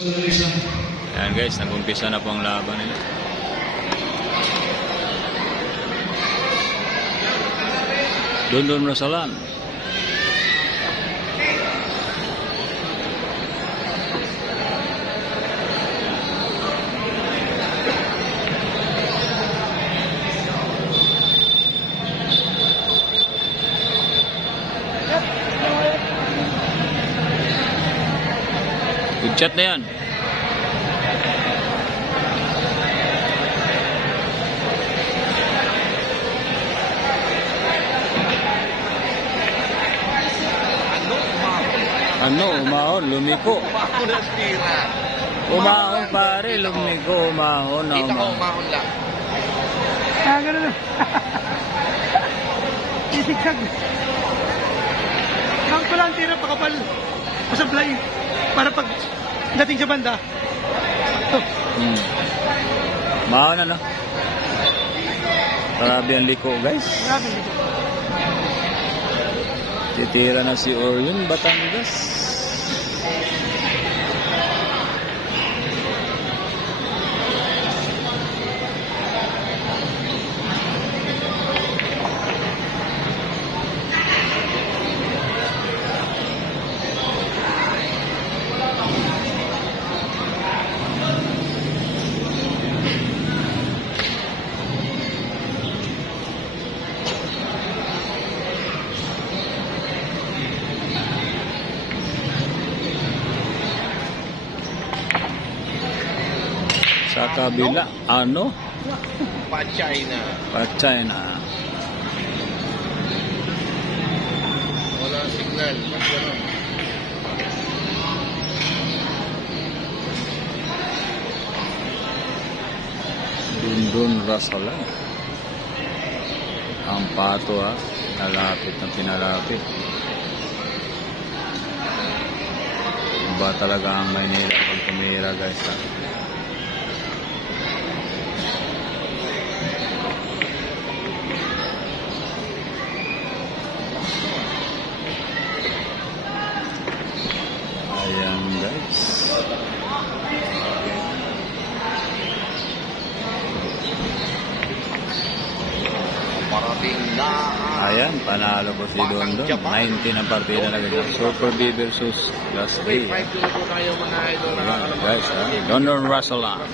Ayan guys, nag-umpisa na po ang laban nila. Dondon Rosalan. Good chat na yan. Umahon, lumiko. Umahon na tira. Umahon pare, lumiko, umahon. Kita ko umahon lang. Gano'n na. Isiksag. Hang ko lang tira pakapal. Pasablay. Para pag dating sa banda. Ito. Umahon na, no? Grabe ang liko, guys. Grabe dito. Titira na si Orion, Batangas. Sa kabila, ano? Pa-China. Pa-China. Wala signal. Gano'n. Dondon Rosalan. Ang pato ha. Nalapit na pinalapit. Iba talaga ang Maynila pag tumira guys ha. Ayan guys. Parating na. Ayan, panalo po si Dondon. 19 ang partida na ganyan. Super B versus Last Day. 5 po tayo mga idol. Ayan guys ha. Dondon Rosalan.